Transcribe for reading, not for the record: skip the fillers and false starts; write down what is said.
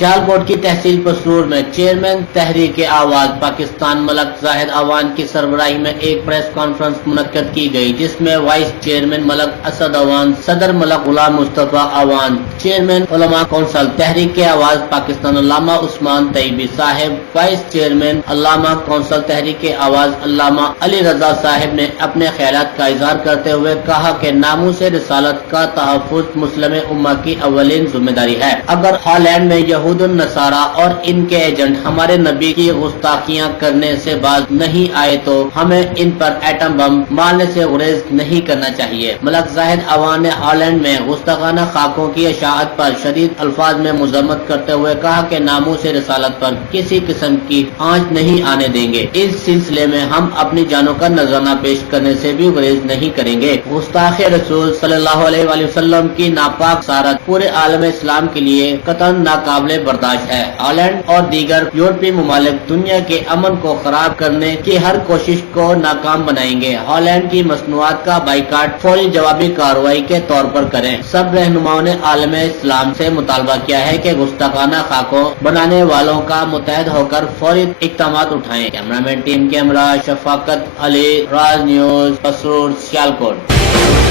सियालकोट की तहसील पसरूर में चेयरमैन तहरीक आवाज पाकिस्तान मलक जाहिद अवान की सरबराही में एक प्रेस कॉन्फ्रेंस मुनक्कद की गई, जिसमें वाइस चेयरमैन मलक असद अवान, सदर मलक गुलाम मुस्तफा अवान, चेयरमैन उलमा कौंसल तहरीक आवाज पाकिस्तान अल्लामा उस्मान तैयबी साहिब, वाइस चेयरमैन अल्लामा कौंसल तहरीक आवाज अल्लामा अली रजा साहिब ने अपने ख्यालात का इजहार करते हुए कहा कि नामूस रिसालत का तहफ़्फ़ुज़ मुस्लिम उम्मा की अव्वलीन जिम्मेदारी है। अगर हॉलैंड में यहूद नसारा और इनके एजेंट हमारे नबी की गुस्ताखियां करने से बाज नहीं आए तो हमें इन पर एटम बम मारने से गुरेज नहीं करना चाहिए। मलक जाहिद अवान ने हॉलैंड में गुस्ताखाना खाकों की इशाअत पर शदीद अल्फाज में मुज़म्मत करते हुए कहा कि नामूस रिसालत पर किसी किस्म की आंच नहीं आने देंगे। इस सिलसिले में हम अपनी जानों का नजराना पेश करने से भी गुरेज नहीं करेंगे। गुस्ताखे रसूल सल्लल्लाहु अलैहि वसल्लम की नापाक सारत पूरे आलम इस्लाम के लिए कतन नाकाबिले बर्दाश्त है। हॉलैंड और दीगर यूरोपीय मुमालिक दुनिया के अमन को खराब करने की हर कोशिश को नाकाम बनाएंगे। हॉलैंड की मसनूआत का बाइकाट फौरी जवाबी कार्रवाई के तौर पर करें। सब रहनुमाओं ने आलम इस्लाम से मुतालबा किया है कि गुस्ताखाना खाकों बनाने वालों का मुतहद होकर फौरी इक़दामात उठाएं। कैमरामैन टीम के हमरा शफाकत अली, राज न्यूज, पसरूर, सियालकोट।